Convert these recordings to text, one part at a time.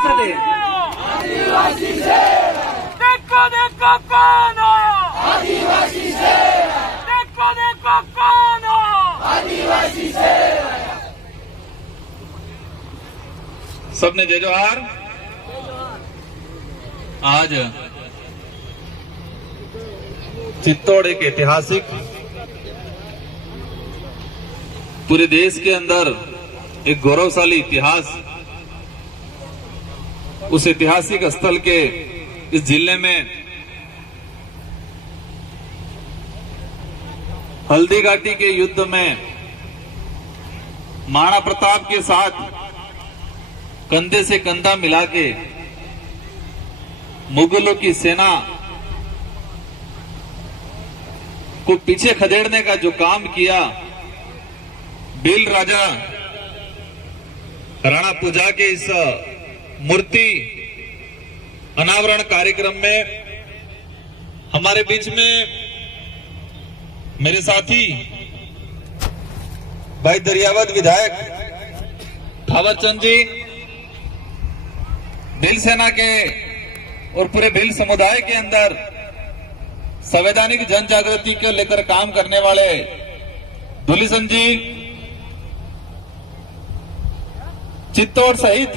प्रदेश। आदिवासी शेर देखो देखो कौन आया, आदिवासी शेर देखो देखो कौन आया। आदिवासी शेर सबने जय जोहार। आज चित्तौड़ एक ऐतिहासिक, पूरे देश के अंदर एक गौरवशाली इतिहास, उस ऐतिहासिक स्थल के इस जिले में हल्दी घाटी के युद्ध में महाराणा प्रताप के साथ कंधे से कंधा मिला के मुगलों की सेना को पीछे खदेड़ने का जो काम किया, भील राजा राणा पूजा के इस मूर्ति अनावरण कार्यक्रम में हमारे बीच में मेरे साथी भाई दरियावत विधायक थावरचंद जी, भील सेना के और पूरे भील समुदाय के अंदर संवैधानिक जन जागृति को लेकर काम करने वाले धुलीसन जी, चित्तौड़ सहित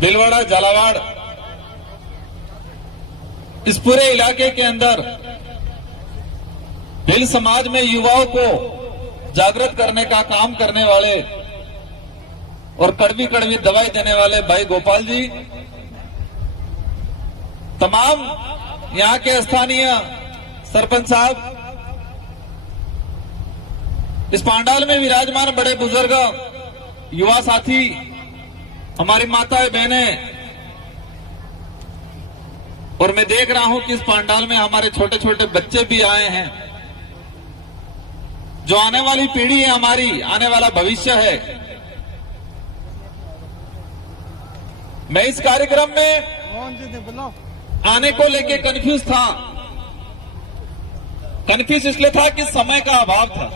भीलवाड़ा, झालावाड़, इस पूरे इलाके के अंदर भील समाज में युवाओं को जागृत करने का काम करने वाले और कड़वी कड़वी दवाई देने वाले भाई गोपाल जी, तमाम यहाँ के स्थानीय सरपंच साहब, इस पांडाल में विराजमान बड़े बुजुर्ग, युवा साथी, हमारी माताएं बहनें, और मैं देख रहा हूं कि इस पांडाल में हमारे छोटे छोटे बच्चे भी आए हैं। जो आने वाली पीढ़ी है, हमारी आने वाला भविष्य है। मैं इस कार्यक्रम में आने को लेके कंफ्यूज था। कंफ्यूज इसलिए था कि समय का अभाव था।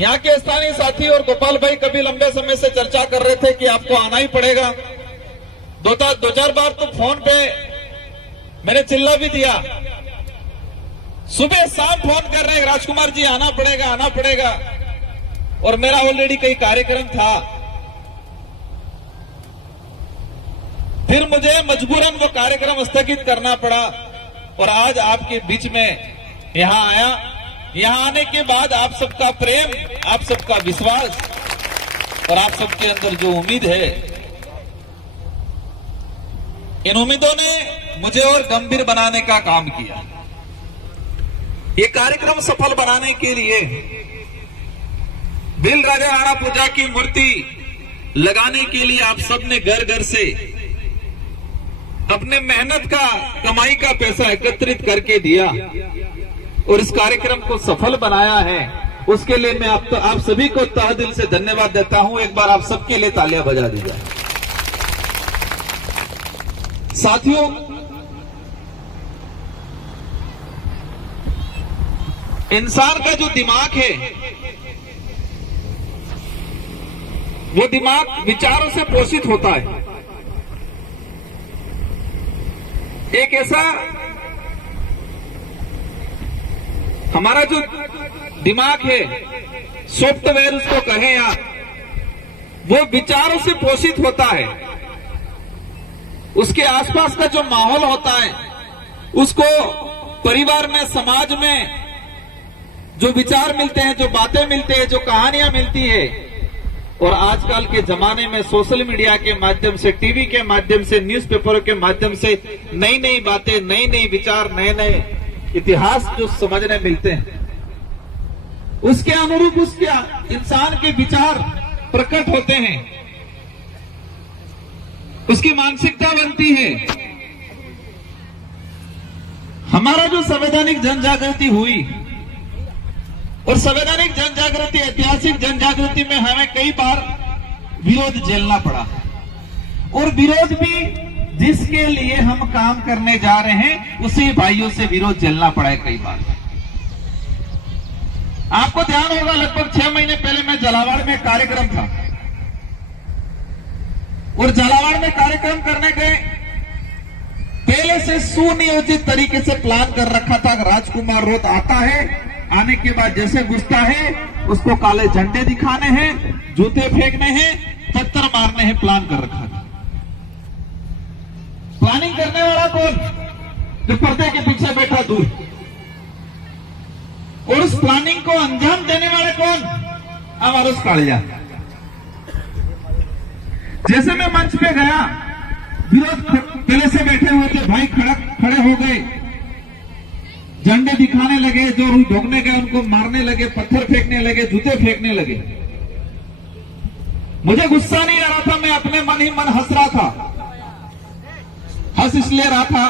यहाँ के स्थानीय साथी और गोपाल भाई कभी लंबे समय से चर्चा कर रहे थे कि आपको आना ही पड़ेगा। दो चार बार तो फोन पे मैंने चिल्ला भी दिया, सुबह शाम फोन कर रहे हैं, राजकुमार जी आना पड़ेगा, आना पड़ेगा। और मेरा ऑलरेडी कई कार्यक्रम था। फिर मुझे मजबूरन वो कार्यक्रम स्थगित करना पड़ा और आज आपके बीच में यहां आया। यहां आने के बाद आप सबका प्रेम, आप सबका विश्वास और आप सबके अंदर जो उम्मीद है, इन उम्मीदों ने मुझे और गंभीर बनाने का काम किया। ये कार्यक्रम सफल बनाने के लिए भील राजा राणा पूजा की मूर्ति लगाने के लिए आप सबने घर घर से अपने मेहनत का, कमाई का पैसा एकत्रित करके दिया और इस कार्यक्रम को सफल बनाया है। उसके लिए मैं आप सभी को तहे दिल से धन्यवाद देता हूं। एक बार आप सबके लिए तालियां बजा दीजिए। साथियों, इंसान का जो दिमाग है, वो दिमाग विचारों से पोषित होता है। एक ऐसा हमारा जो दिमाग है, सॉफ्टवेयर उसको कहें या, वो विचारों से पोषित होता है। उसके आसपास का जो माहौल होता है, उसको परिवार में, समाज में जो विचार मिलते हैं, जो बातें मिलते हैं, जो कहानियां मिलती है, और आजकल के जमाने में सोशल मीडिया के माध्यम से, टीवी के माध्यम से, न्यूज़पेपरों के माध्यम से नई नई बातें, नई नई विचार, नए नए इतिहास जो समझने मिलते हैं, उसके अनुरूप उसके इंसान के विचार प्रकट होते हैं, उसकी मानसिकता बनती है। हमारा जो संवैधानिक जन जागृति हुई, और संवैधानिक जन जागृति, ऐतिहासिक जन जागृति में हमें कई बार विरोध झेलना पड़ा, और विरोध भी जिसके लिए हम काम करने जा रहे हैं, उसी भाइयों से विरोध झेलना पड़ा है कई बार। आपको ध्यान होगा, लगभग 6 महीने पहले मैं झालावाड़ में कार्यक्रम था। और झालावाड़ में कार्यक्रम करने गए, पहले से सुनियोजित तरीके से प्लान कर रखा था। राजकुमार रोत आता है, आने के बाद जैसे घुसता है उसको काले झंडे दिखाने हैं, जूते फेंकने हैं, पत्थर मारने हैं, प्लान कर रखा था। प्लानिंग करने वाला कौन? जो पर्दे के पीछे बैठा दूर। और उस प्लानिंग को अंजाम देने वाले कौन? हमारा कालिया। जैसे मैं मंच पे गया, विरोध पहले से बैठे हुए थे भाई, खड़े हो गए, झंडे दिखाने लगे, जो ढोकने गए उनको मारने लगे, पत्थर फेंकने लगे, जूते फेंकने लगे। मुझे गुस्सा नहीं आ रहा था, मैं अपने मन ही मन हंस रहा था। हंस इसलिए रहा था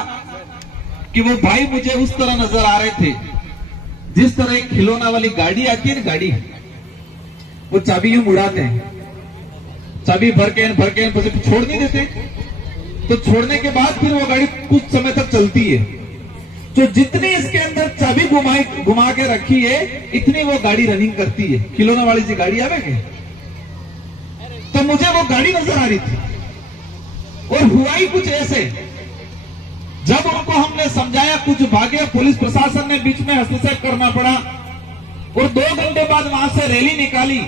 कि वो भाई मुझे उस तरह नजर आ रहे थे जिस तरह एक खिलौना वाली गाड़ी आती है ना, गाड़ी, वो चाबी यूं उड़ाते हैं, चाबी भर के छोड़ नहीं देते, तो छोड़ने के बाद फिर वो गाड़ी कुछ समय तक चलती है। तो जितनी इसके अंदर चाबी घुमा के रखी है, इतनी वो गाड़ी रनिंग करती है। खिलौना वाली सी गाड़ी आवेगी, तो मुझे वो गाड़ी नजर आ रही थी। और हुआ ही कुछ ऐसे, जब उनको हमने समझाया, कुछ भागे, पुलिस प्रशासन ने बीच में हस्तक्षेप करना पड़ा और 2 घंटे बाद वहां से रैली निकाली।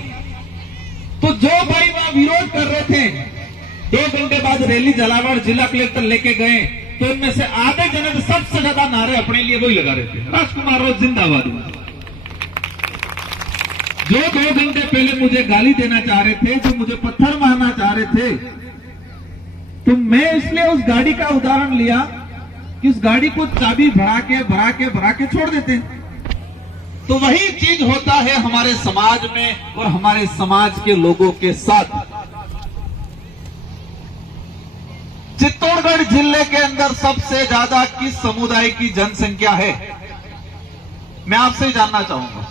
तो जो भाई वहां विरोध कर रहे थे, 2 घंटे बाद रैली झालावाड़ जिला कलेक्टर लेके गए, तो उनमें से आधे जने तो सबसे ज्यादा नारे अपने लिए वही लगा रहे थे, राजकुमार रोत जिंदाबाद। जो 2 घंटे पहले मुझे गाली देना चाह रहे थे, जो मुझे पत्थर मारना चाह रहे थे, तो मैं इसलिए उस गाड़ी का उदाहरण लिया कि उस गाड़ी को चाबी भरा के छोड़ देते। तो वही चीज होता है हमारे समाज में और हमारे समाज के लोगों के साथ। चित्तौड़गढ़ जिले के अंदर सबसे ज्यादा किस समुदाय की जनसंख्या है? मैं आपसे जानना चाहूंगा,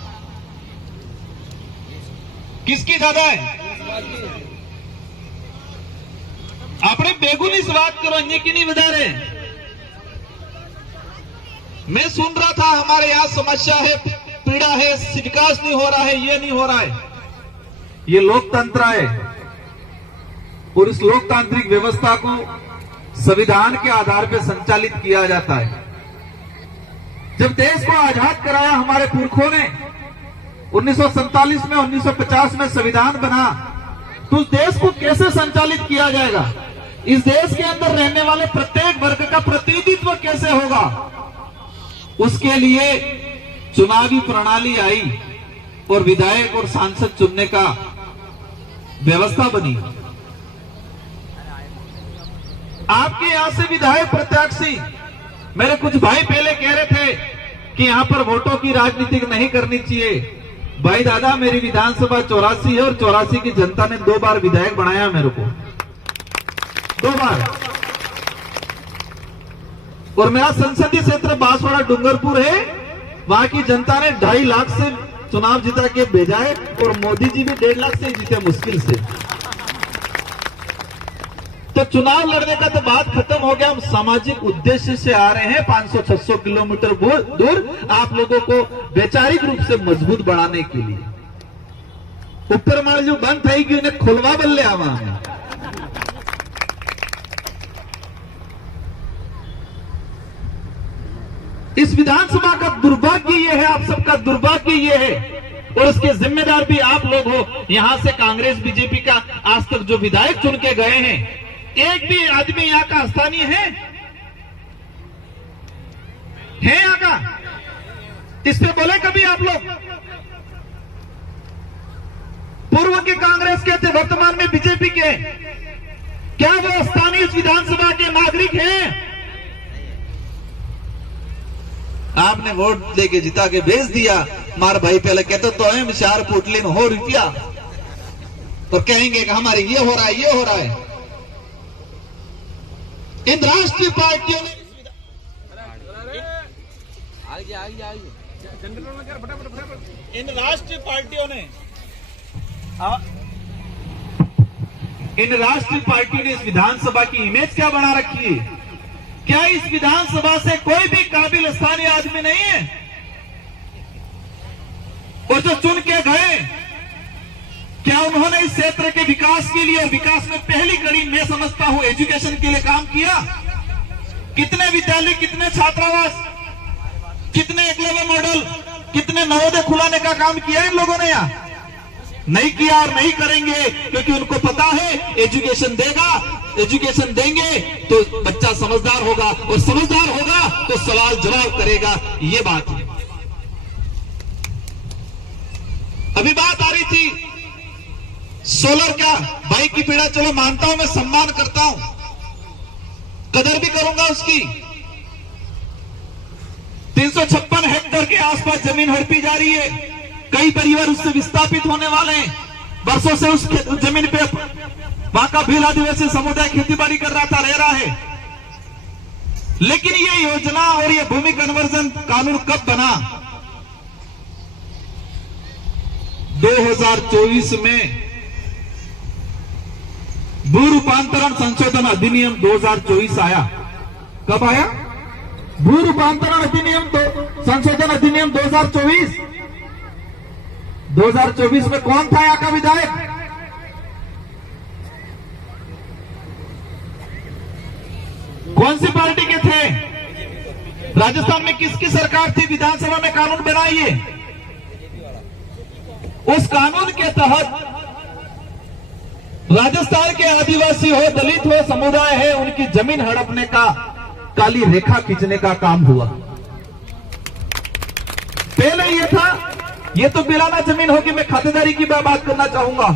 किसकी ज्यादा है? आपने बेगुनी से बात करो, अन्य की नहीं बता रहे। मैं सुन रहा था हमारे यहां समस्या है, पीड़ा है, विकास नहीं हो रहा है, ये नहीं हो रहा है। ये लोकतंत्र है और इस लोकतांत्रिक व्यवस्था को संविधान के आधार पर संचालित किया जाता है। जब देश को आजाद कराया हमारे पुरखों ने 1947 में, 1950 में संविधान बना, तो उस देश को कैसे संचालित किया जाएगा? इस देश के अंदर रहने वाले प्रत्येक वर्ग का प्रतिनिधित्व कैसे होगा? उसके लिए चुनावी प्रणाली आई और विधायक और सांसद चुनने का व्यवस्था बनी। आपके यहां से विधायक प्रत्याशी, मेरे कुछ भाई पहले कह रहे थे कि यहां पर वोटों की राजनीति नहीं करनी चाहिए। भाई दादा, मेरी विधानसभा 84 है और 84 की जनता ने 2 बार विधायक बनाया मेरे को, 2 बार। और मेरा संसदीय क्षेत्र बांसवाड़ा डूंगरपुर है, वहां की जनता ने 2.5 लाख से चुनाव जिता के भेजा है और मोदी जी भी 1.5 लाख से जीते मुश्किल से। तो चुनाव लड़ने का तो बात खत्म हो गया, हम सामाजिक उद्देश्य से आ रहे हैं 500-600 किलोमीटर दूर आप लोगों को वैचारिक रूप से मजबूत बनाने के लिए। ऊपर माल जो बंद थी कि उन्हें खुलवा बल्ले आवा। इस विधानसभा का दुर्भाग्य ये है, आप सबका दुर्भाग्य ये है, और इसके जिम्मेदार भी आप लोग हो। यहां से कांग्रेस बीजेपी का आज तक जो विधायक चुन के गए हैं, एक भी आदमी यहां का स्थानीय है यहां का? इस पे बोले कभी आप लोग? पूर्व के कांग्रेस के थे, वर्तमान में बीजेपी के, क्या वो स्थानीय विधानसभा के नागरिक हैं? आपने वोट लेके जिता के भेज दिया। मार भाई पहले कहते तो है 4 पुटलिन हो रुपया, और कहेंगे कि हमारे ये हो रहा है, ये हो रहा है। इन राष्ट्रीय पार्टियों ने इन राष्ट्रीय पार्टियों ने इस विधानसभा की इमेज क्या बना रखी है? क्या इस विधानसभा से कोई भी काबिल स्थानीय आदमी नहीं है? और जो चुन के गए क्या उन्होंने इस क्षेत्र के विकास के लिए, विकास में पहली कड़ी मैं समझता हूं एजुकेशन के लिए काम किया? कितने विद्यालय, कितने छात्रावास, कितने एकलव्य मॉडल, कितने नवोदय खुलाने का काम किया इन लोगों ने? यहाँ नहीं किया और नहीं करेंगे, क्योंकि उनको पता है एजुकेशन देंगे तो बच्चा समझदार होगा, और समझदार होगा तो सवाल जवाब करेगा। ये बात है। अभी बात आ रही थी सोलर का, भाई की पीड़ा चलो मानता हूं, मैं सम्मान करता हूं, कदर भी करूंगा उसकी। 356 हेक्टेयर के आसपास जमीन हड़पी जा रही है, कई परिवार उससे विस्थापित होने वाले हैं। वर्षों से उस जमीन पे वहां का भील आदिवासी समुदाय खेतीबाड़ी कर रहा था, रह रहा है। लेकिन ये योजना और ये भूमि कन्वर्जन कानून कब बना? 2024 में भू रूपांतरण संशोधन अधिनियम 2024 आया। कब आया? भू रूपांतरण अधिनियम संशोधन अधिनियम 2024। 2024 में कौन था यहाँ का विधायक? कौन सी पार्टी के थे? राजस्थान में किसकी सरकार थी? विधानसभा में कानून बनाइए। उस कानून के तहत राजस्थान के आदिवासी हो, दलित हो, समुदाय है, उनकी जमीन हड़पने का, काली रेखा खींचने का काम हुआ। पहले ये था, ये तो बिलाना जमीन होगी, मैं खातेदारी की बात करना चाहूंगा।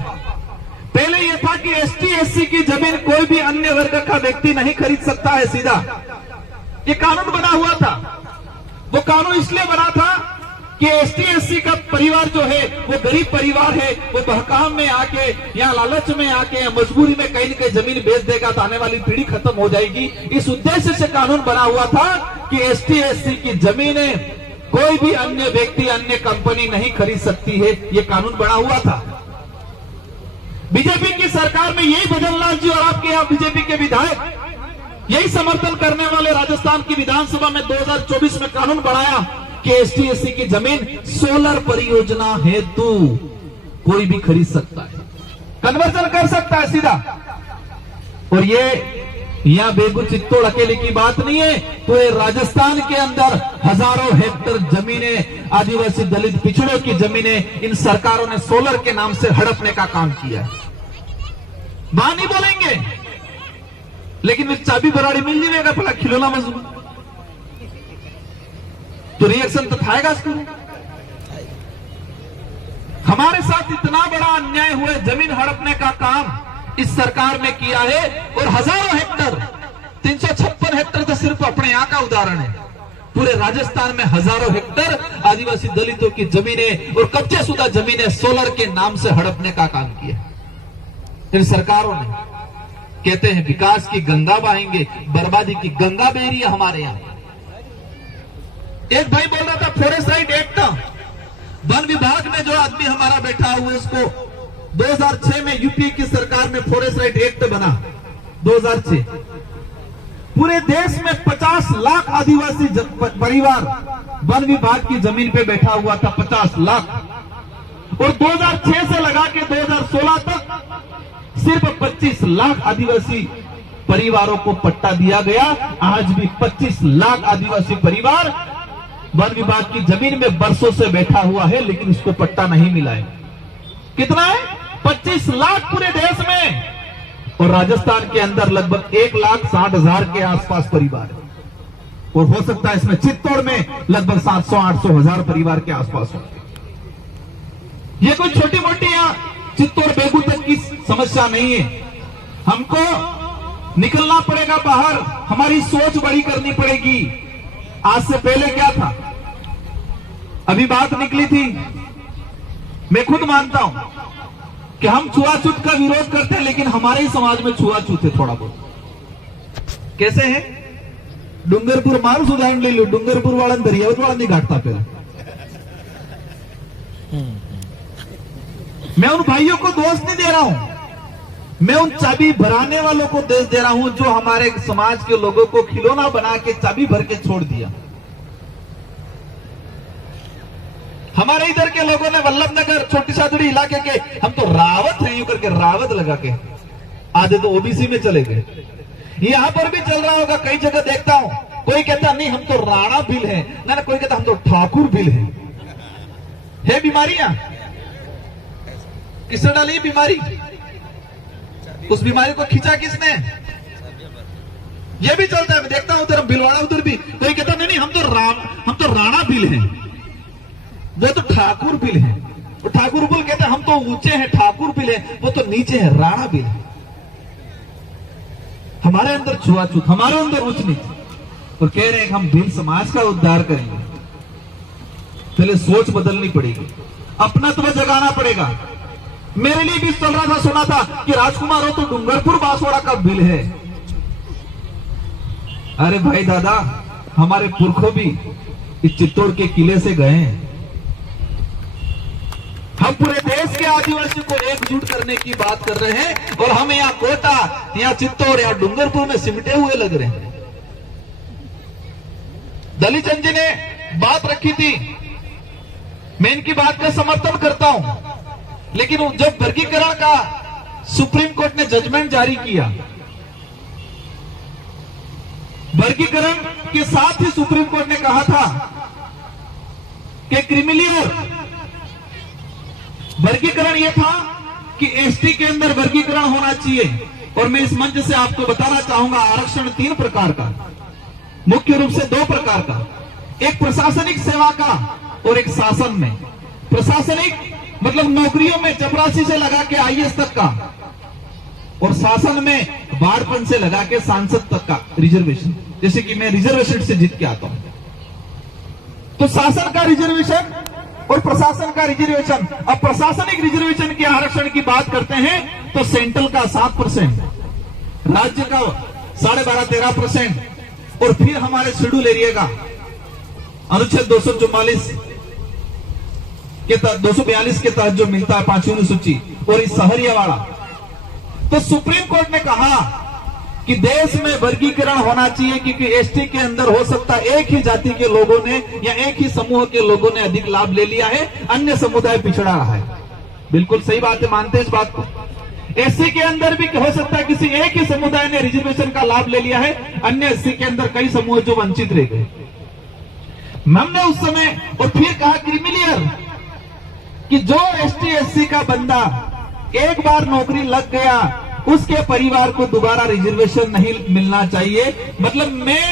पहले यह था कि एसटी एससी की जमीन कोई भी अन्य वर्ग का व्यक्ति नहीं खरीद सकता है सीधा। ये कानून बना हुआ था। वो कानून इसलिए बना था कि एसटी एससी का परिवार जो है वो गरीब परिवार है, वो बहकाम में आके या लालच में आके या मजबूरी में कहीं न कहीं जमीन बेच देगा तो आने वाली पीढ़ी खत्म हो जाएगी। इस उद्देश्य से कानून बना हुआ था कि एसटी एससी की जमीनें कोई भी अन्य व्यक्ति, अन्य कंपनी नहीं खरीद सकती है। ये कानून बना हुआ था। बीजेपी की सरकार में यही भजनलाल जी और आपके यहां बीजेपी के विधायक यही समर्थन करने वाले राजस्थान की विधानसभा में 2024 में कानून बनाया कि एसटी एससी की जमीन सोलर परियोजना हेतु कोई भी खरीद सकता है, कन्वर्जन कर सकता है सीधा। और ये यहां बेगू चित्तौड़ अकेले की बात नहीं है, तो ये राजस्थान के अंदर हजारों हेक्टेयर जमीनें, आदिवासी दलित पिछड़ों की जमीनें इन सरकारों ने सोलर के नाम से हड़पने का काम किया। मां नहीं बोलेंगे, लेकिन चाबी बराड़ी मिल नहीं रहेगा, भला खिलौना मजबूत तो रिएक्शन तो थाएगा इसको। हमारे साथ इतना बड़ा अन्याय हुआ, जमीन हड़पने का काम इस सरकार ने किया है। और हजारों हेक्टर, 356 हेक्टर तो सिर्फ अपने यहां का उदाहरण है, पूरे राजस्थान में हजारों हेक्टर आदिवासी दलितों की जमीनें और कब्जेशुदा जमीनें सोलर के नाम से हड़पने का काम किया इन सरकारों ने। कहते हैं विकास की गंगा बहाएंगे, बर्बादी की गंगा बह रही है हमारे यहां। एक भाई बोल रहा था फॉरेस्ट राइट एक्ट, वन विभाग में जो आदमी हमारा बैठा हुआ है उसको 2006 में यूपी की सरकार में फॉरेस्ट राइट एक्ट बना। 2006 पूरे देश में 50 लाख आदिवासी परिवार वन विभाग की जमीन पे बैठा हुआ था, 50 लाख। और 2006 से लगा के 2016 तक सिर्फ 25 लाख आदिवासी परिवारों को पट्टा दिया गया। आज भी 25 लाख आदिवासी परिवार वन विभाग की जमीन में बरसों से बैठा हुआ है, लेकिन उसको पट्टा नहीं मिला है। कितना है? 25 लाख पूरे देश में। और राजस्थान के अंदर लगभग 1,60,000 के आसपास परिवार है, और हो सकता है इसमें चित्तौड़ में लगभग 700-800 हजार परिवार के आसपास हो। ये कोई छोटी मोटी या चित्तौड़ बेगू तक की समस्या नहीं है। हमको निकलना पड़ेगा बाहर, हमारी सोच बड़ी करनी पड़ेगी। आज से पहले क्या था? अभी बात निकली थी, मैं खुद मानता हूं कि हम छुआछूत का विरोध करते हैं, लेकिन हमारे ही समाज में छुआछूत है थोड़ा बहुत। कैसे है? डूंगरपुर मारूस उदाहरण ले लो, डूंगरपुर वाला दरियावत वाला नहीं घाटता पहले। मैं उन भाइयों को दोष नहीं दे रहा हूं, मैं उन चाबी भराने वालों को दोष दे रहा हूं जो हमारे समाज के लोगों को खिलौना बना के चाबी भर के छोड़ दिया। हमारे इधर के लोगों ने वल्लभनगर छोटी सादड़ी इलाके के हम तो रावत हैं यूं करके रावत लगा के, आधे तो ओबीसी में चले गए। यहां पर भी चल रहा होगा, कई जगह देखता हूं, कोई कहता नहीं हम तो राणा बिल है, ना कोई कहता हम तो ठाकुर बिल है बीमारियां। किसने डाली बीमारी? उस बीमारी को खींचा किसने? ये भी चलता है, मैं देखता हूं उधर भिलवाड़ा, उधर भी कोई कहता नहीं हम तो राणा बिल हैं, वो तो ठाकुर बिल है। तो ठाकुर बिल कहते हम तो ऊंचे हैं, ठाकुर बिल है, वो तो नीचे है, राणा बिल है। हमारे अंदर छुआछूत, हमारे अंदर उच्च नीच, और कह रहे हैं कि हम भील समाज का उद्धार करेंगे। पहले सोच बदलनी पड़ेगी, अपना तो जगाना पड़ेगा। मेरे लिए भी चल रहा था, सुना था कि राजकुमार हो तो डूंगरपुर बांसवाड़ा का बिल है। अरे भाई दादा, हमारे पुरखों भी इस चित्तौड़ के किले से गए हैं। हम पूरे देश के आदिवासी को एकजुट करने की बात कर रहे हैं, और हम यहाँ कोटा, यहाँ चित्तौड़, यहाँ डूंगरपुर में सिमटे हुए लग रहे हैं। दलीप चंद जी ने बात रखी थी, मैं इनकी बात का समर्थन करता हूं, लेकिन जब वर्गीकरण का सुप्रीम कोर्ट ने जजमेंट जारी किया, वर्गीकरण के साथ ही सुप्रीम कोर्ट ने कहा था कि क्रिमिलियर वर्गीकरण यह था कि एसटी के अंदर वर्गीकरण होना चाहिए। और मैं इस मंच से आपको बताना चाहूंगा, आरक्षण 3 प्रकार का, मुख्य रूप से 2 प्रकार का, एक प्रशासनिक सेवा का और एक शासन में। प्रशासनिक मतलब नौकरियों में चपरासी से लगा के आईएएस तक का, और शासन में बाढ़पन से लगा के सांसद तक का रिजर्वेशन। जैसे कि मैं रिजर्वेशन से जीत के आता हूं, तो शासन का रिजर्वेशन और प्रशासन का रिजर्वेशन। अब प्रशासनिक रिजर्वेशन के आरक्षण की बात करते हैं तो सेंट्रल का 7%, राज्य का 12.5-13%, और फिर हमारे शेड्यूल एरिया का अनुच्छेद 242 के तहत 242 के तहत जो मिलता है 5वीं अनुसूची, और इस सहरिया वाला। तो सुप्रीम कोर्ट ने कहा कि देश में वर्गीकरण होना चाहिए, क्योंकि एसटी के अंदर हो सकता है एक ही जाति के लोगों ने या एक ही समूह के लोगों ने अधिक लाभ ले लिया है, अन्य समुदाय पिछड़ा रहा है। बिल्कुल सही बात है, मानते हैं इस बात को। एससी के अंदर भी हो सकता है किसी एक ही समुदाय ने रिजर्वेशन का लाभ ले लिया है, अन्य एससी के अंदर कई समूह जो वंचित रह गए। हमने उस समय और फिर कहा क्रिमिलियर कि जो एसटी एससी का बंदा एक बार नौकरी लग गया, उसके परिवार को दोबारा रिजर्वेशन नहीं मिलना चाहिए। मतलब मैं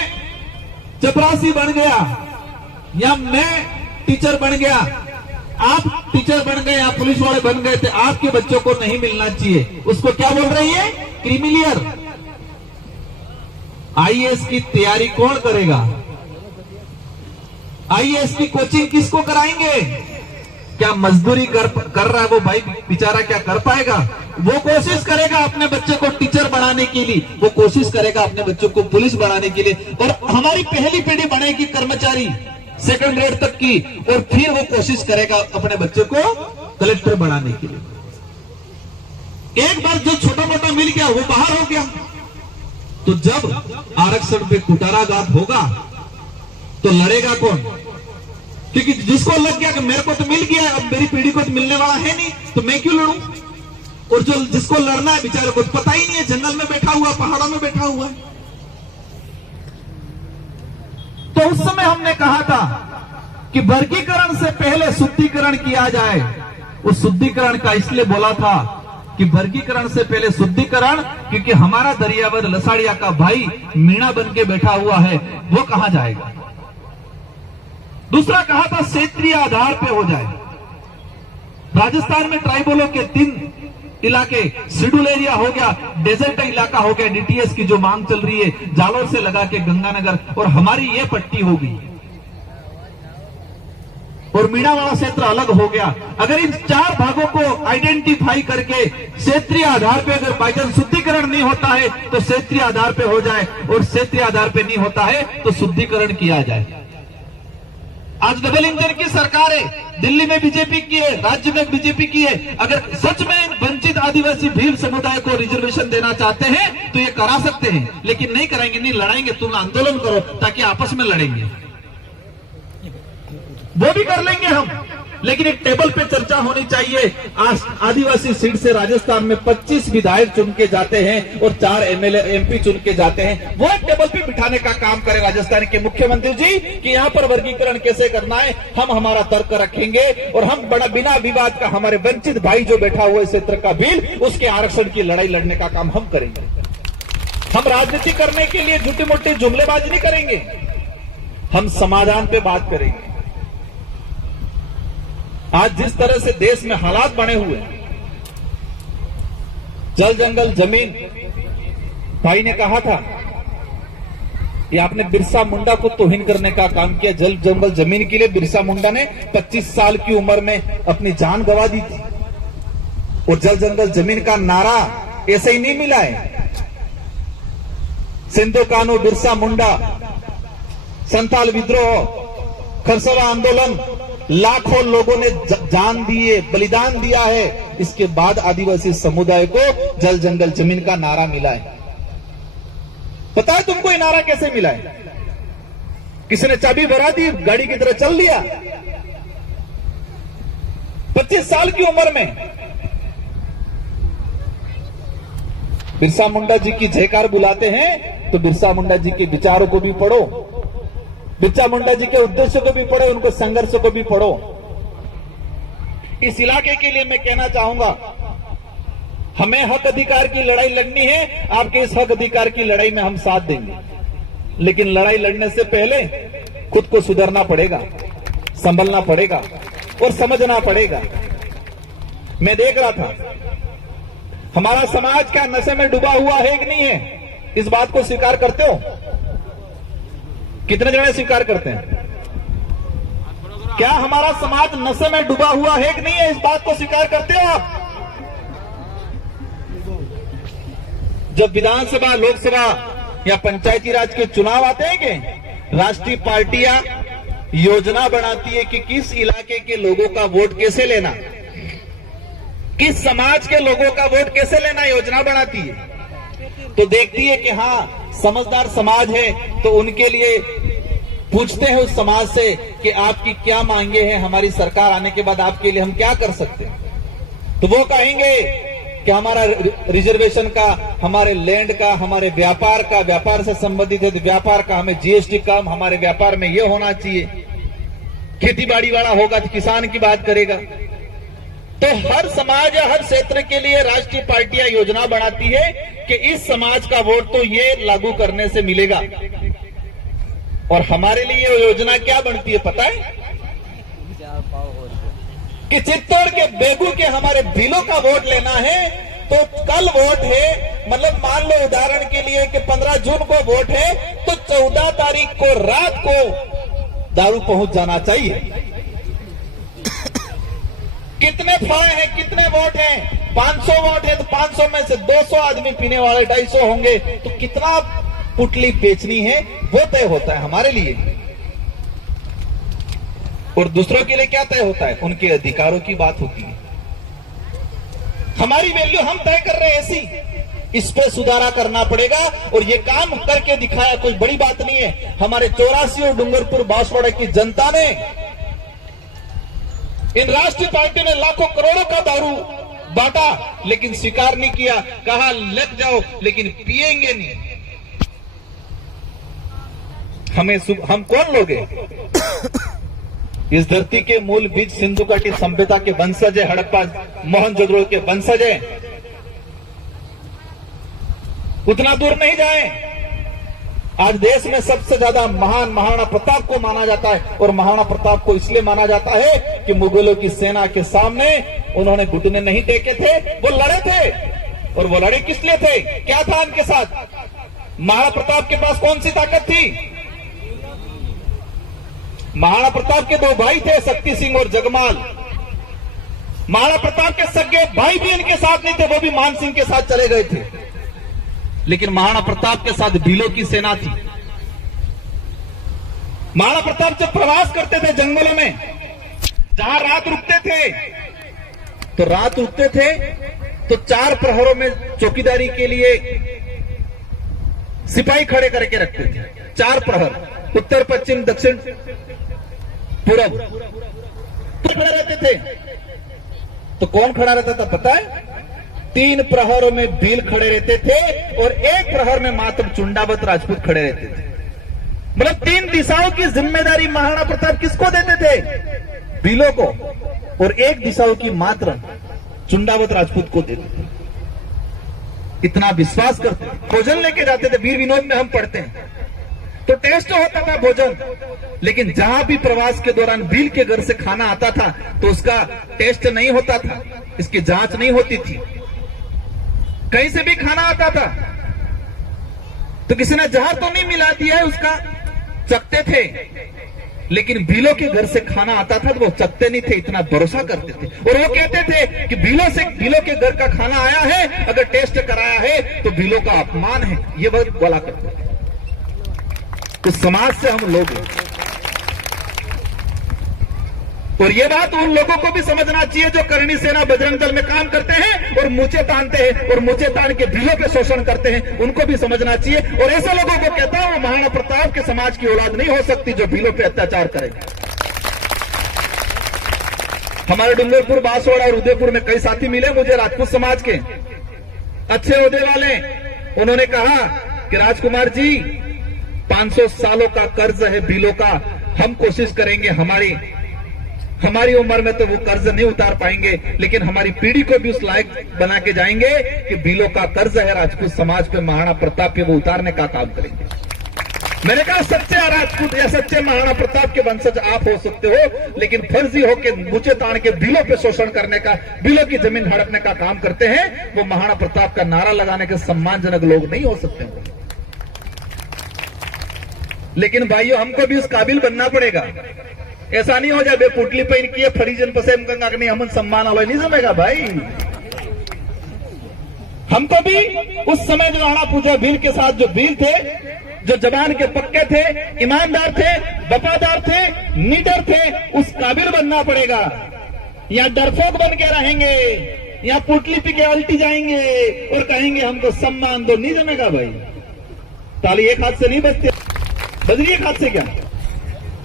चपरासी बन गया या मैं टीचर बन गया, आप टीचर बन गए, आप पुलिस वाले बन गए थे, आपके बच्चों को नहीं मिलना चाहिए। उसको क्या बोल रही है? क्रिमिलियर। आईएएस की तैयारी कौन करेगा? आईएएस की कोचिंग किसको कराएंगे? क्या मजदूरी कर रहा है वो भाई बेचारा क्या कर पाएगा? वो कोशिश करेगा अपने बच्चे को टीचर बनाने के लिए, वो कोशिश करेगा अपने बच्चों को पुलिस बनाने के लिए, और हमारी पहली पीढ़ी बनेगी कर्मचारी 2nd ग्रेड तक की, और फिर वो कोशिश करेगा अपने बच्चे को कलेक्टर बनाने के लिए। एक बार जो छोटा मोटा मिल गया वो बाहर हो गया। तो जब आरक्षण पे कुटाराघात होगा तो लड़ेगा कौन? क्योंकि जिसको लग गया कि मेरे को तो मिल गया, अब मेरी पीढ़ी को तो मिलने वाला है नहीं, तो मैं क्यों लड़ूं? और जो जिसको लड़ना है बेचारे को पता ही नहीं है, जंगल में बैठा हुआ, पहाड़ों में बैठा हुआ है। तो उस समय हमने कहा था कि वर्गीकरण से पहले शुद्धिकरण किया जाए। उस शुद्धिकरण का इसलिए बोला था कि वर्गीकरण से पहले शुद्धिकरण, क्योंकि हमारा दरियावर लसाड़िया का भाई मीणा बन के बैठा हुआ है, वो कहां जाएगा? दूसरा कहा था क्षेत्रीय आधार पे हो जाए। राजस्थान में ट्राइबलों के 3 इलाके, शेड्यूल एरिया हो गया, डेजर्ट इलाका हो गया, डीटीएस की जो मांग चल रही है, जालोर से लगा के गंगानगर, और हमारी ये पट्टी होगी, और मीणा वाला क्षेत्र अलग हो गया। अगर इन 4 भागों को आइडेंटिफाई करके क्षेत्रीय आधार पे अगर बाईचांस शुद्धिकरण नहीं होता है तो क्षेत्रीय आधार पे हो जाए, और क्षेत्रीय आधार पे नहीं होता है तो शुद्धिकरण किया जाए। आज डबल इंजन की सरकार है, दिल्ली में बीजेपी की है, राज्य में बीजेपी की है। अगर सच में वंचित आदिवासी भील समुदाय को रिजर्वेशन देना चाहते हैं तो ये करा सकते हैं, लेकिन नहीं कराएंगे, नहीं लड़ाएंगे। तुम आंदोलन करो ताकि आपस में लड़ेंगे, वो भी कर लेंगे हम, लेकिन एक टेबल पे चर्चा होनी चाहिए। आज आदिवासी सीट से राजस्थान में 25 विधायक चुन के जाते हैं और 4 एमएलए एमपी चुन के जाते हैं। वो एक टेबल पे बिठाने का काम करें राजस्थान के मुख्यमंत्री जी कि यहाँ पर वर्गीकरण कैसे करना है, हम हमारा तर्क रखेंगे और हम बड़ा बिना विवाद का हमारे वंचित भाई जो बैठा हुआ है क्षेत्र का बिल, उसके आरक्षण की लड़ाई लड़ने का काम हम करेंगे। हम राजनीति करने के लिए झूठी मोटी जुमलेबाजी नहीं करेंगे, हम समाधान पे बात करेंगे। आज जिस तरह से देश में हालात बने हुए, जल जंगल जमीन, भाई ने कहा था कि आपने बिरसा मुंडा को तौहीन करने का काम किया। जल जंगल जमीन के लिए बिरसा मुंडा ने 25 साल की उम्र में अपनी जान गंवा दी थी और जल जंगल जमीन का नारा ऐसे ही नहीं मिला है। सिंधु कानू, बिरसा मुंडा, संथाल विद्रोह, खरसवा आंदोलन, लाखों लोगों ने जान दिए, बलिदान दिया है। इसके बाद आदिवासी समुदाय को जल जंगल जमीन का नारा मिला है। पता है तुमको ये नारा कैसे मिला है? किसी ने चाबी भरा दी, गाड़ी की तरह चल दिया। 25 साल की उम्र में बिरसा मुंडा जी की जयकार बुलाते हैं तो बिरसा मुंडा जी के विचारों को भी पढ़ो, बिरसा मुंडा जी के उद्देश्य को भी पढ़ो, उनको संघर्ष को भी पढ़ो। इस इलाके के लिए मैं कहना चाहूंगा, हमें हक अधिकार की लड़ाई लड़नी है। आपके इस हक अधिकार की लड़ाई में हम साथ देंगे, लेकिन लड़ाई लड़ने से पहले खुद को सुधरना पड़ेगा, संभलना पड़ेगा और समझना पड़ेगा। मैं देख रहा था हमारा समाज क्या नशे में डूबा हुआ है कि नहीं है? इस बात को स्वीकार करते हो? कितने जने स्वीकार करते हैं? क्या हमारा समाज नशे में डूबा हुआ है कि नहीं है? इस बात को स्वीकार करते हो आप? जब विधानसभा, लोकसभा या पंचायती राज के चुनाव आते हैं कि राष्ट्रीय पार्टियां योजना बनाती है कि किस इलाके के लोगों का वोट कैसे लेना, किस समाज के लोगों का वोट कैसे लेना, योजना बनाती है। तो देखती है कि हाँ समझदार समाज है तो उनके लिए पूछते हैं उस समाज से कि आपकी क्या मांगे हैं, हमारी सरकार आने के बाद आपके लिए हम क्या कर सकते हैं। तो वो कहेंगे कि हमारा रिजर्वेशन का, हमारे लैंड का, हमारे व्यापार का, व्यापार से संबंधित है तो व्यापार का, हमें जीएसटी कम, हमारे व्यापार में ये होना चाहिए। खेती बाड़ी वाला होगा तो किसान की बात करेगा। तो हर समाज या हर क्षेत्र के लिए राष्ट्रीय पार्टियां योजना बनाती है कि इस समाज का वोट तो ये लागू करने से मिलेगा। और हमारे लिए ये योजना क्या बनती है पता है? कि चित्तौड़ के बेगू के हमारे भीलों का वोट लेना है तो कल वोट है, मतलब मान लो उदाहरण के लिए कि 15 जून को वोट है तो 14 तारीख को रात को दारू पहुंच जाना चाहिए। कितने फड़े हैं, कितने वोट हैं? 500 वोट है तो 500 में से 200 आदमी पीने वाले, 250 होंगे तो कितना पुटली बेचनी है वो तय होता है हमारे लिए। और दूसरों के लिए क्या तय होता है? उनके अधिकारों की बात होती है। हमारी वैल्यू हम तय कर रहे हैं ऐसी, इस पे सुधारा करना पड़ेगा और ये काम करके दिखाया, कोई बड़ी बात नहीं है। हमारे 84 और डूंगरपुर बांसवाड़ा की जनता ने, इन राष्ट्रीय पार्टी ने लाखों करोड़ों का दारू बांटा लेकिन स्वीकार नहीं किया, कहा लग जाओ लेकिन पिएंगे नहीं। हम कौन लोग हैं? इस धरती के मूल बीज सिंधु घाटी सभ्यता के वंशज है, हड़प्पा मोहनजोदड़ो के वंशज है। उतना दूर नहीं जाए। आज देश में सबसे ज्यादा महान महाराणा प्रताप को माना जाता है और महाराणा प्रताप को इसलिए माना जाता है कि मुगलों की सेना के सामने उन्होंने घुटने नहीं टेके थे, वो लड़े थे। और वो लड़े किस लिए थे? क्या था उनके साथ? महाराणा प्रताप के पास कौन सी ताकत थी? महाराणा प्रताप के 2 भाई थे, शक्ति सिंह और जगमाल। महाराणा प्रताप के सगे भाई भी इनके साथ नहीं थे, वो भी मान सिंह के साथ चले गए थे। लेकिन महाराणा प्रताप के साथ भीलों की सेना थी। महाराणा प्रताप जब प्रवास करते थे जंगलों में, जहां रात रुकते थे तो 4 प्रहरों में चौकीदारी के लिए सिपाही खड़े करके रखते थे। 4 प्रहर, उत्तर, पश्चिम, दक्षिण, पूरब। खड़े रहते थे। तो कौन खड़ा रहता था पता है? 3 प्रहरों में भील खड़े रहते थे और 1 प्रहर में मात्र चुंडावत राजपूत खड़े रहते थे। मतलब 3 दिशाओं की जिम्मेदारी महाराणा प्रताप किसको देते थे? भीलों को, और 1 दिशाओं की मात्र चुंडावत राजपूत को देते थे। इतना विश्वास करते थे। भोजन लेके जाते थे, वीर विनोद में हम पढ़ते हैं तो टेस्ट होता था भोजन, लेकिन जहां भी प्रवास के दौरान भील के घर से खाना आता था तो उसका टेस्ट नहीं होता था, इसकी जांच नहीं होती थी। कहीं से भी खाना आता था तो किसी ने जहर तो नहीं मिला दिया है उसका, चखते थे। लेकिन भीलों के घर से खाना आता था तो वो चखते नहीं थे, इतना भरोसा करते थे। और वो कहते थे कि भीलों के घर का खाना आया है, अगर टेस्ट कराया है तो भीलों का अपमान है, ये बात बोला करते थे। तो समाज से हम लोग हैं। और ये बात उन लोगों को भी समझना चाहिए जो करणी सेना बजरंग दल में काम करते हैं और मूंछें तानते हैं और मूंछें तान के भीलों पे शोषण करते हैं, उनको भी समझना चाहिए। और ऐसे लोगों को कहता हूं, महाराणा प्रताप के समाज की औलाद नहीं हो सकती जो भीलों पे अत्याचार करे। हमारे डूंगरपुर, बांसवाड़ा और उदयपुर में कई साथी मिले मुझे राजपूत समाज के अच्छे ओहदे वाले। उन्होंने कहा कि राजकुमार जी 500 सालों का कर्ज है भीलों का, हम कोशिश करेंगे, हमारी उम्र में तो वो कर्ज नहीं उतार पाएंगे, लेकिन हमारी पीढ़ी को भी उस लायक बना के जाएंगे कि भीलों का कर्ज है राजपूत समाज पे, महाराणा प्रताप पे, वो उतारने का काम करेंगे। मैंने कहा सच्चे राजपूत या सच्चे महाराणा प्रताप के वंशज आप हो सकते हो, लेकिन फर्जी हो के मूंछें तान के भीलों पे शोषण करने का, भीलों की जमीन हड़पने का काम करते हैं, वो महाराणा प्रताप का नारा लगाने के सम्मानजनक लोग नहीं हो सकते। लेकिन भाइयों, हमको भी उस काबिल बनना पड़ेगा। ऐसा नहीं हो जाए बे पुटली पहन की फरीजन पसेम गंगा नहीं, हम सम्मान वाला नहीं जमेगा भाई। हमको भी उस समय जो राणा पूजा भील के साथ जो भील थे, जो जबान के पक्के थे, ईमानदार थे, वफादार थे, निडर थे, उस काबिल बनना पड़ेगा। या डरपोक बन के रहेंगे, या पुटली पी के उल्टी जाएंगे और कहेंगे हमको सम्मान दो, नहीं जमेगा भाई। ताली एक हाथ से नहीं बजती, बजरी एक हाथ से क्या।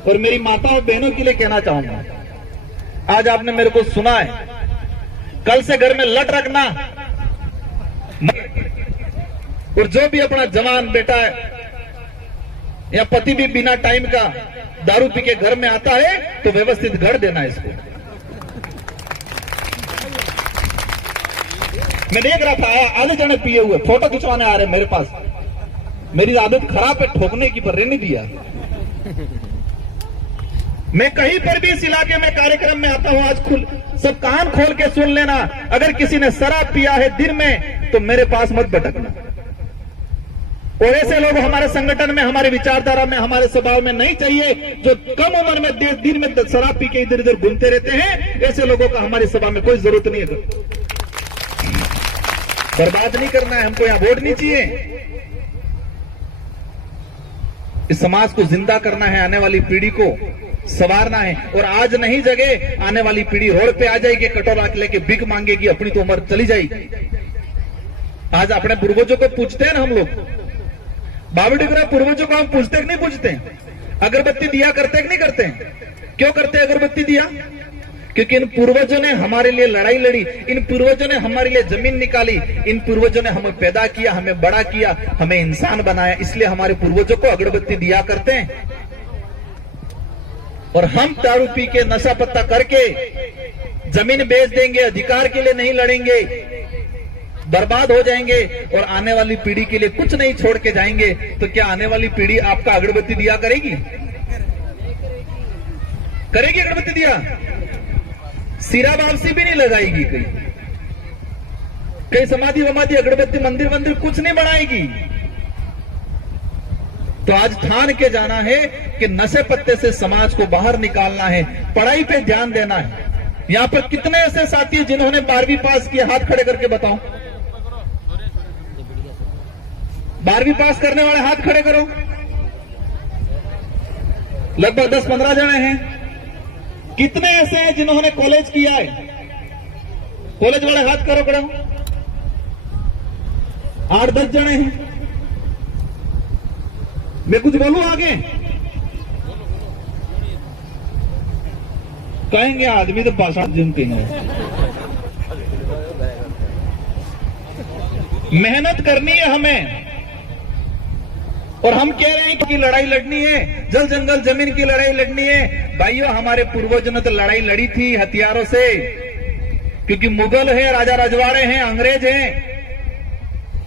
और मेरी माताओं बहनों के लिए कहना चाहूंगा, आज आपने मेरे को सुना है, कल से घर में लट रखना। और जो भी अपना जवान बेटा है या पति भी बिना टाइम का दारू पी के घर में आता है तो व्यवस्थित घर देना इसको। मैं देख रहा था आधे जने पिए हुए फोटो खिंचवाने आ रहे मेरे पास। मेरी आदत खराब है ठोकने की, पर रहने दिया। मैं कहीं पर भी इस इलाके में कार्यक्रम में आता हूं, आज सब कान खोल के सुन लेना, अगर किसी ने शराब पिया है दिन में तो मेरे पास मत भटकना। और ऐसे लोग हमारे संगठन में, हमारे विचारधारा में, हमारे स्वभाव में नहीं चाहिए, जो कम उम्र में दिन में शराब पी के इधर उधर घूमते रहते हैं। ऐसे लोगों का हमारी सभा में कोई जरूरत नहीं है। बर्बाद नहीं करना है हमको, यहां वोट नहीं चाहिए। इस समाज को जिंदा करना है, आने वाली पीढ़ी को संवारना है। और आज नहीं जगे, आने वाली पीढ़ी रोड पे आ जाएगी, कटोरा लेके भीख मांगेगी, अपनी तो उम्र चली जाएगी। आज अपने पूर्वजों को पूछते हैं ना हम लोग, बावड़ीगुरा पूर्वजों को हम पूछते कि नहीं पूछते? अगरबत्ती दिया करते कि नहीं करते? क्यों करते अगरबत्ती दिया? क्योंकि इन पूर्वजों ने हमारे लिए लड़ाई लड़ी, इन पूर्वजों ने हमारे लिए जमीन निकाली, इन पूर्वजों ने हमें पैदा किया, हमें बड़ा किया, हमें इंसान बनाया, इसलिए हमारे पूर्वजों को अगरबत्ती दिया करते हैं। और हम दारू पी के नशा पत्ता करके जमीन बेच देंगे, अधिकार के लिए नहीं लड़ेंगे, बर्बाद हो जाएंगे और आने वाली पीढ़ी के लिए कुछ नहीं छोड़ के जाएंगे, तो क्या आने वाली पीढ़ी आपका अगरबत्ती दिया करेगी? करेगी अगरबत्ती दिया? सिरा वापसी भी नहीं लगाएगी, कहीं समाधि वमाधि अगरबत्ती मंदिर कुछ नहीं बनाएगी। तो आज ठान के जाना है कि नशे पत्ते से समाज को बाहर निकालना है, पढ़ाई पे ध्यान देना है। यहां पर कितने ऐसे साथी हैं जिन्होंने 12वीं पास किया? हाथ खड़े करके बताओ। 12वीं पास करने वाले हाथ खड़े करो। लगभग 10-15 जने हैं। कितने ऐसे हैं जिन्होंने कॉलेज किया है? कॉलेज वाले हाथ करो करो। 8-10 जने हैं। मैं कुछ बोलूं आगे? कहेंगे आदमी तो पाषाण जिम के हैं। मेहनत करनी है हमें, और हम कह रहे हैं कि लड़ाई लड़नी है, जल जंगल जमीन की लड़ाई लड़नी है। भाइयों, हमारे पूर्वजों ने तो लड़ाई लड़ी थी हथियारों से, क्योंकि मुगल है, राजा रजवाड़े हैं, अंग्रेज हैं।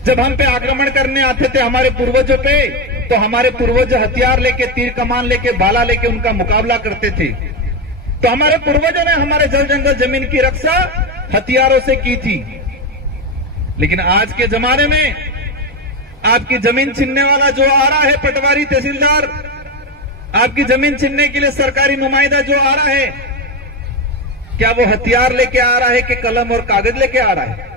जब हम पे आक्रमण करने आते थे हमारे पूर्वजों पे, तो हमारे पूर्वज हथियार लेके, तीर कमान लेके, भाला लेके उनका मुकाबला करते थे। तो हमारे पूर्वजों ने हमारे जल जंगल जमीन की रक्षा हथियारों से की थी। लेकिन आज के जमाने में आपकी जमीन छीनने वाला जो आ रहा है, पटवारी तहसीलदार, आपकी जमीन छीनने के लिए सरकारी नुमाइंदा जो आ रहा है, क्या वो हथियार लेके आ रहा है कि कलम और कागज लेके आ रहा है?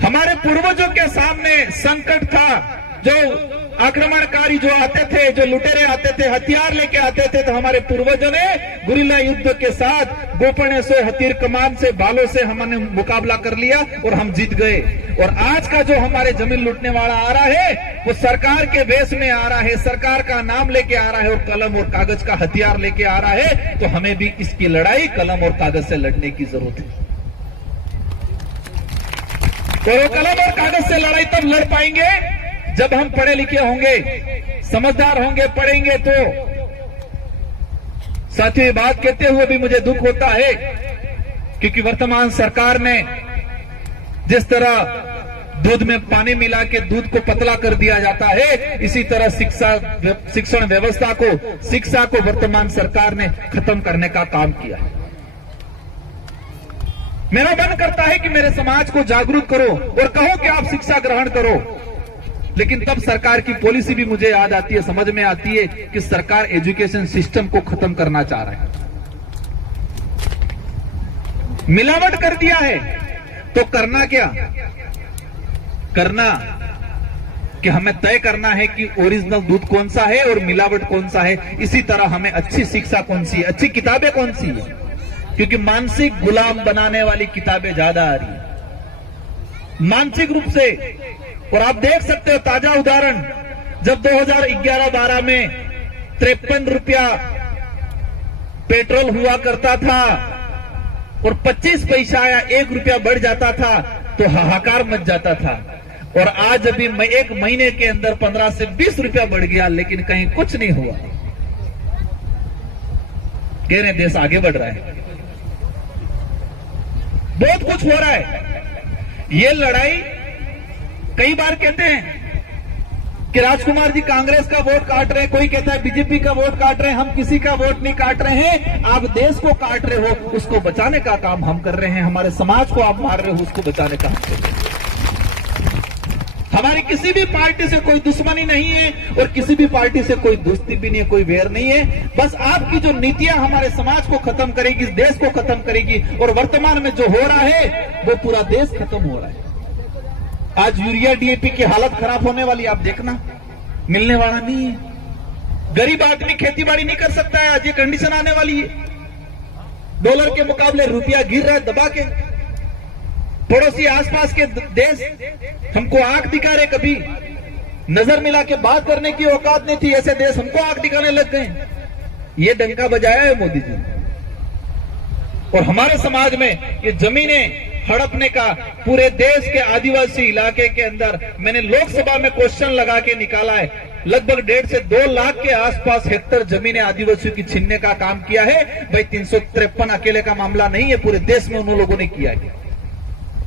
हमारे पूर्वजों के सामने संकट था, जो आक्रमणकारी जो आते थे, जो लुटेरे आते थे, हथियार लेके आते थे, तो हमारे पूर्वजों ने गुरिल्ला युद्ध के साथ गोपने से, हथियार कमान से, भालों से हमने मुकाबला कर लिया और हम जीत गए। और आज का जो हमारे जमीन लूटने वाला आ रहा है, वो सरकार के वेश में आ रहा है, सरकार का नाम लेके आ रहा है और कलम और कागज का हथियार लेके आ रहा है। तो हमें भी इसकी लड़ाई कलम और कागज से लड़ने की जरूरत है। तो कलम और कागज से लड़ाई तब लड़ पाएंगे जब हम पढ़े लिखे होंगे, समझदार होंगे, पढ़ेंगे। तो साथियों, ये बात कहते हुए भी मुझे दुख होता है, क्योंकि वर्तमान सरकार ने जिस तरह दूध में पानी मिला के दूध को पतला कर दिया जाता है, इसी तरह शिक्षण व्यवस्था को, शिक्षा को वर्तमान सरकार ने खत्म करने का काम किया है। मेरा मन करता है कि मेरे समाज को जागरूक करो और कहो कि आप शिक्षा ग्रहण करो, लेकिन तब सरकार की पॉलिसी भी मुझे याद आती है, समझ में आती है कि सरकार एजुकेशन सिस्टम को खत्म करना चाह रहा है। मिलावट कर दिया है, तो करना क्या? करना कि हमें तय करना है कि ओरिजिनल दूध कौन सा है और मिलावट कौन सा है। इसी तरह हमें अच्छी शिक्षा कौन सी है, अच्छी किताबें कौन सी है, क्योंकि मानसिक गुलाम बनाने वाली किताबें ज्यादा आ रही है मानसिक रूप से। और आप देख सकते हो ताजा उदाहरण, जब 2011-12 में 53 रुपया पेट्रोल हुआ करता था और 25 पैसा या 1 रुपया बढ़ जाता था, तो हाहाकार मच जाता था। और आज अभी एक महीने के अंदर 15 से 20 रुपया बढ़ गया, लेकिन कहीं कुछ नहीं हुआ। कह रहे देश आगे बढ़ रहा है, बहुत कुछ हो रहा है। ये लड़ाई कई बार कहते हैं कि राजकुमार जी कांग्रेस का वोट काट रहे हैं, कोई कहता है बीजेपी का वोट काट रहे हैं। हम किसी का वोट नहीं काट रहे हैं, आप देश को काट रहे हो, उसको बचाने का काम हम कर रहे हैं। हमारे समाज को आप मार रहे हो, उसको बचाने का हम कर रहे हैं। हमारी किसी भी पार्टी से कोई दुश्मनी नहीं है और किसी भी पार्टी से कोई दोस्ती भी नहीं है, कोई वैर नहीं है। बस आपकी जो नीतियां हमारे समाज को खत्म करेगी, देश को खत्म करेगी। और वर्तमान में जो हो रहा है वो पूरा देश खत्म हो रहा है। आज यूरिया डीएपी की हालत खराब होने वाली, आप देखना, मिलने वाला नहीं है। गरीब आदमी खेती बाड़ी नहीं कर सकता है, आज ये कंडीशन आने वाली है। डॉलर के मुकाबले रुपया गिर रहा है दबा के। पड़ोसी आसपास के देश हमको आंख दिखा रहे, कभी नजर मिला के बात करने की औकात नहीं थी, ऐसे देश हमको आंख दिखाने लग गए। ये डंका बजाया है मोदी जी। और हमारे समाज में ये जमीनें हड़पने का, पूरे देश के आदिवासी इलाके के अंदर मैंने लोकसभा में क्वेश्चन लगा के निकाला है, लगभग 1.5 से 2 लाख के आसपास हेक्टेयर जमीनें आदिवासियों की छीनने का काम किया है। भाई 353 अकेले का मामला नहीं है, पूरे देश में उन लोगों ने किया है।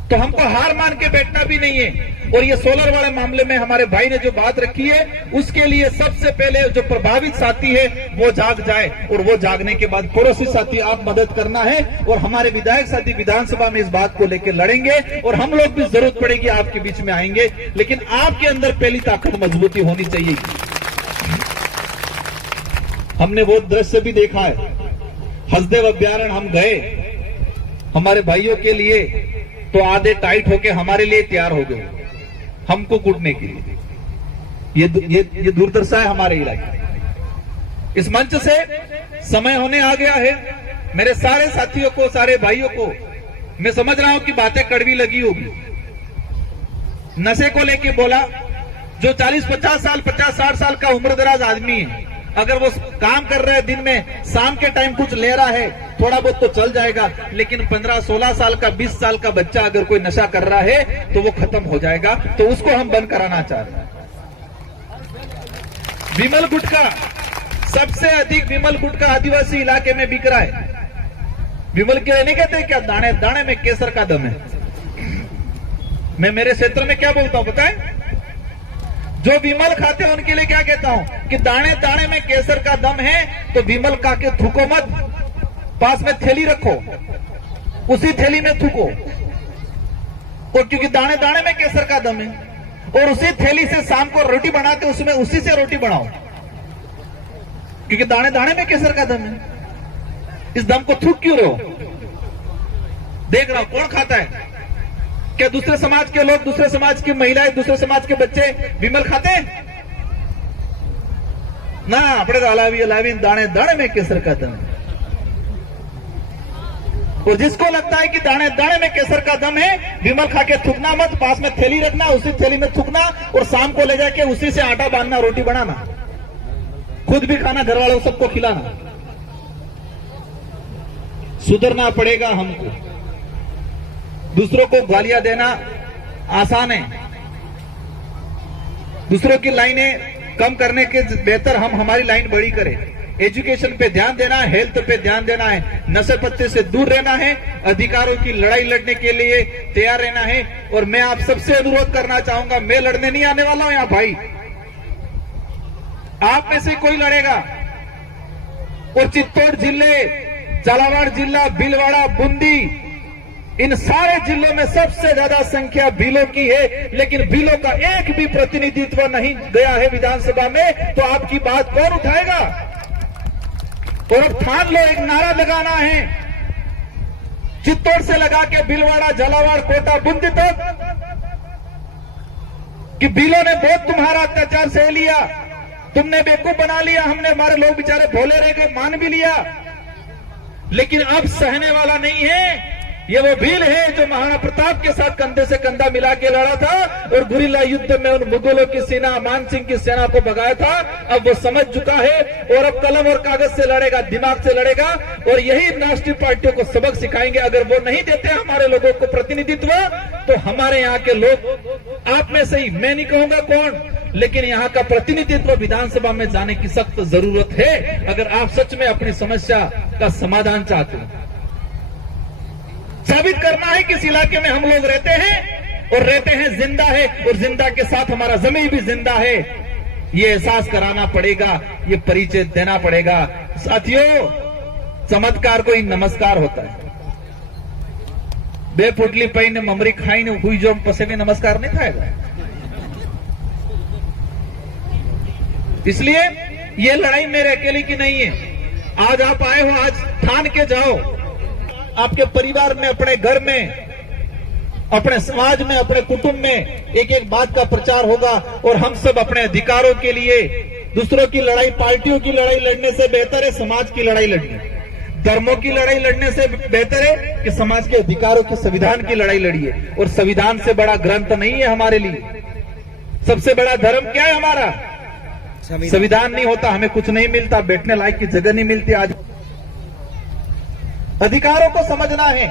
तो हमको हार मान के बैठना भी नहीं है। और ये सोलर वाले मामले में हमारे भाई ने जो बात रखी है, उसके लिए सबसे पहले जो प्रभावित साथी है वो जाग जाए, और वो जागने के बाद पड़ोसी साथी आप मदद करना है। और हमारे विधायक साथी विधानसभा में इस बात को लेकर लड़ेंगे, और हम लोग भी जरूरत पड़ेगी आपके बीच में आएंगे, लेकिन आपके अंदर पहली ताकत मजबूती होनी चाहिए। हमने वो दृश्य भी देखा है, हसदेव अभ्यारण्य हम गए हमारे भाइयों के लिए, तो आधे टाइट होके हमारे लिए तैयार हो गए हमको कूटने के लिए। ये दुर्दशा है हमारे इलाके। इस मंच से समय होने आ गया है। मेरे सारे साथियों को, सारे भाइयों को मैं समझ रहा हूं कि बातें कड़वी लगी होगी। नशे को लेके बोला, जो 40-50 साल 50-60 साल का उम्र दराज आदमी है, अगर वो काम कर रहे हैं दिन में, शाम के टाइम कुछ ले रहा है, थोड़ा बहुत तो चल जाएगा, लेकिन 15-16 साल का 20 साल का बच्चा अगर कोई नशा कर रहा है तो वो खत्म हो जाएगा। तो उसको हम बंद कराना चाहते हैं। विमल गुटखा, सबसे अधिक विमल गुटखा आदिवासी इलाके में बिक रहा है। विमल के नहीं कहते क्या, दाने दाने में केसर का दम है। मैं मेरे क्षेत्र में क्या बोलता हूं पता है, जो विमल खाते हैं उनके लिए क्या कहता हूं कि दाने दाने में केसर का दम है, तो विमल खा के थूको मत, पास में थैली रखो, उसी थैली में थूको। और क्योंकि दाने दाने में केसर का दम है, और उसी थैली से शाम को रोटी बनाते उसमें उसी से रोटी बनाओ, क्योंकि दाने दाने में केसर का दम है। इस दम को थूक क्यों रहे हो? देख रहा हूं कौन खाता है। क्या दूसरे समाज के लोग, दूसरे समाज की महिलाएं, दूसरे समाज के बच्चे विमल खाते हैं ना? अपने तो अलावी दाने दाने में केसर का दम है। और जिसको लगता है कि दाने दाने में केसर का दम है, विमल खा के थूकना मत, पास में थैली रखना, उसी थैली में थूकना, और शाम को ले जाके उसी से आटा बांधना, रोटी बनाना, खुद भी खाना, घर वालों सबको खिलाना। सुधरना पड़ेगा हमको। दूसरों को गालियां देना आसान है, दूसरों की लाइनें कम करने के बेहतर हम हमारी लाइन बड़ी करें। एजुकेशन पे ध्यान देना है, हेल्थ पे ध्यान देना है, नशे पत्ते से दूर रहना है, अधिकारों की लड़ाई लड़ने के लिए तैयार रहना है। और मैं आप सबसे अनुरोध करना चाहूंगा, मैं लड़ने नहीं आने वाला हूं यहां भाई, आप में से कोई लड़ेगा। और चित्तौड़ जिले, झालावाड़ जिला, भीलवाड़ा, बूंदी, इन सारे जिलों में सबसे ज्यादा संख्या भीलों की है, लेकिन भीलों का एक भी प्रतिनिधित्व नहीं गया है विधानसभा में। तो आपकी बात कौन उठाएगा? और अब ठान लो, एक नारा लगाना है, चित्तौड़ से लगा के भीलवाड़ा, झालावाड़, कोटा, बूंदी तक, कि भीलों ने बहुत तुम्हारा अत्याचार सह लिया, तुमने बेवकूफ बना लिया, हमने, हमारे लोग बेचारे भोले रह गए, मान भी लिया, लेकिन अब सहने वाला नहीं है। ये वो भील है जो महाराणा प्रताप के साथ कंधे से कंधा मिला के लड़ा था और गुरिल्ला युद्ध में उन मुगलों की सेना, मान सिंह की सेना को भगाया था। अब वो समझ चुका है और अब कलम और कागज से लड़ेगा, दिमाग से लड़ेगा। और यही राष्ट्रीय पार्टियों को सबक सिखाएंगे। अगर वो नहीं देते हमारे लोगों को प्रतिनिधित्व, तो हमारे यहाँ के लोग, आप में से ही, मैं नहीं कहूंगा कौन, लेकिन यहाँ का प्रतिनिधित्व विधानसभा में जाने की सख्त जरूरत है, अगर आप सच में अपनी समस्या का समाधान चाहते हैं। साबित करना है कि इस इलाके में हम लोग रहते हैं और रहते हैं, जिंदा है, और जिंदा के साथ हमारा जमीन भी जिंदा है। ये एहसास कराना पड़ेगा, ये परिचय देना पड़ेगा। साथियों, चमत्कार कोई नमस्कार होता है। बे पुटली पई ने ममरी खाई ने हुई जो पसे में नमस्कार नहीं खाएगा। इसलिए ये लड़ाई मेरे अकेले की नहीं है। आज आप आए हो, आज ठान के जाओ, आपके परिवार में, अपने घर में, अपने समाज में, अपने कुटुंब में एक एक बात का प्रचार होगा। और हम सब अपने अधिकारों के लिए, दूसरों की लड़ाई, पार्टियों की लड़ाई लड़ने से बेहतर है समाज की लड़ाई लड़नी। धर्मों की लड़ाई लड़ने से बेहतर है कि समाज के अधिकारों के, संविधान की लड़ाई लड़िए। और संविधान से बड़ा ग्रंथ नहीं है हमारे लिए। सबसे बड़ा धर्म क्या है हमारा? संविधान नहीं होता, हमें कुछ नहीं मिलता, बैठने लायक की जगह नहीं मिलती। आज अधिकारों को समझना है,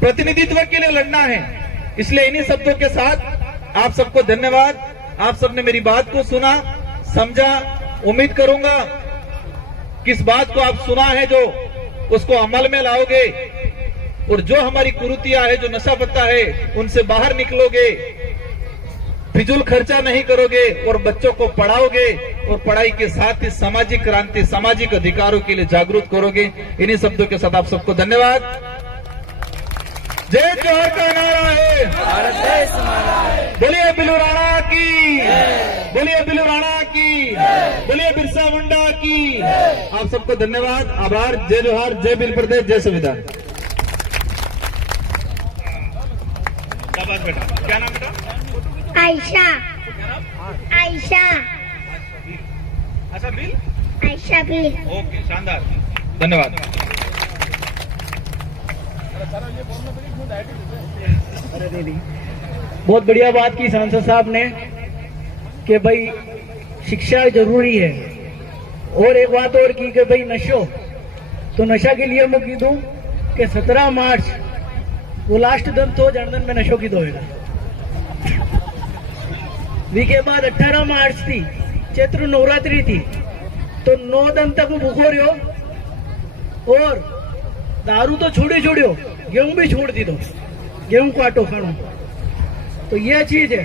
प्रतिनिधित्व के लिए लड़ना है। इसलिए इन्हीं शब्दों के साथ आप सबको धन्यवाद। आप सबने मेरी बात को सुना, समझा। उम्मीद करूंगा कि इस बात को आप सुना है जो उसको अमल में लाओगे, और जो हमारी कुरीतियां है, जो नशा पत्ता है, उनसे बाहर निकलोगे, फिजूल खर्चा नहीं करोगे और बच्चों को पढ़ाओगे, और पढ़ाई के साथ ही सामाजिक क्रांति, सामाजिक अधिकारों के लिए जागरूक करोगे। इन्हीं शब्दों के साथ आप सबको धन्यवाद। जय जोहर का नारा है, भारत देश हमारा है। बोलिए बिल्लू राणा की, बोलिए बिल्लू राणा की, बोलिए बिरसा मुंडा की। आप सबको धन्यवाद, आभार। जय जोहर, जय बिल प्रदेश, जय संविधान। बेटा क्या नाम बेटा? आयशा। आयशा। अच्छा बिल, आयशा बिल। ओके, शानदार, धन्यवाद। बहुत बढ़िया बात की सांसद साहब ने कि भाई शिक्षा जरूरी है। और एक बात और की कि भाई नशो, तो नशा के लिए मैं कीधूं कि 17 मार्च वो लास्ट दिन तो जनधन में नशो की होएगा। वी के बाद 18 मार्च थी, चैत्र नवरात्रि थी, तो 9 दिन तक वो भूखो रहो और दारू तो छोड़ियो, गेहूं भी छोड़ दी दो, गेहूं को आटो खानो। तो यह चीज है